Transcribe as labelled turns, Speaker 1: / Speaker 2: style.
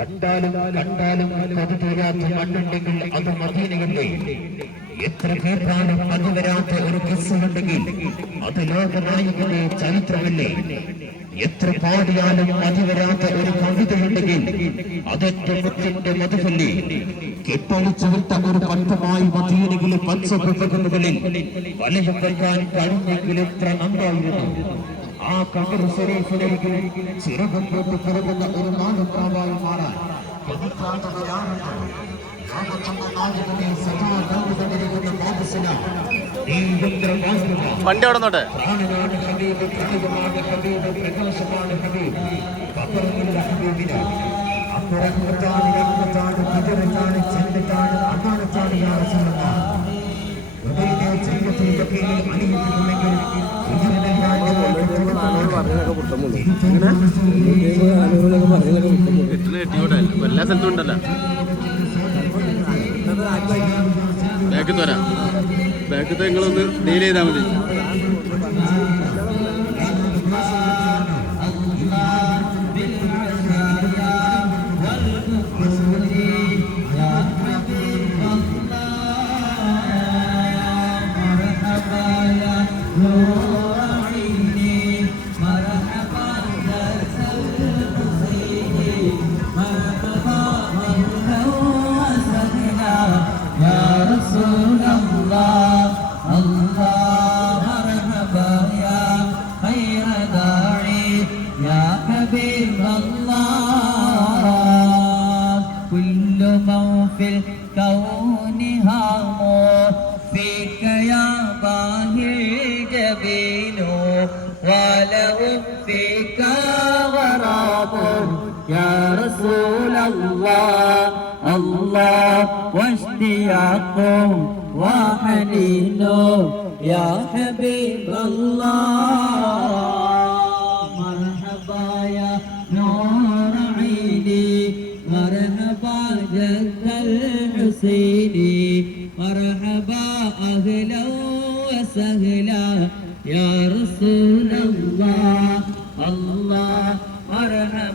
Speaker 1: കണ്ടാലും കണ്ടാലും അത് തീരാത്ത മണ്ണുണ്ടെങ്കിൽ അത് മദീനയല്ലേ? എത്ര കേട്ടാലും അത് വരാത്ത ഒരു കിസ്സുണ്ടെങ്കിൽ അത് ലോകനായകന്റെ ചരിത്രമല്ലേ? എത്ര പാടിയാലും മതി വരാത്ത ഒരു കവിതയുണ്ടെങ്കിൽ അതെന്റെ മുത്തിന്റെ മധുവല്ലേ കെട്ടളിച്ചു വിട്ട ഒരു പട്ടമായി മദീനയിലെ പച്ചപ്പുകളിൽ വലയം വെക്കാൻ കഴിഞ്ഞെങ്കിൽ എത്ര നന്നായിരുന്നു. ആ കബർ ശരീഫിലേക്ക് കൊണ്ട് പിറകുന്ന ഒരു നാലുപ്രാവായി മാറാൻ
Speaker 2: വണ്ടി അവിടെ നോട്ടെ
Speaker 1: ഹബീബ് പ്രകാശമാണ് ഹബീബ് കബറിലുള്ള ഹബീബിന് അപ്പുറത്താണ് രംഗത്താണ് എല്ലാ സ്ഥലത്തും ഉണ്ടല്ലോ. ബാക്കിൽ തരാം ബാക്കിൽ നിങ്ങളൊന്ന് ഡീൽ
Speaker 2: ചെയ്താൽ എട്ടിയോടെ حول الله. الله يا خير داعي. يا حبيب الله.
Speaker 3: كل من في الكون هام فيك يا باهي جبين ولهم فيك غراب يا رسول الله الله واشتياقه وحنينه يا حبيب الله مرحبا يا نور عيني مرحبا جد الحسيني مرحبا أهلا وسهلا. يا رسول الله الله مرحبا.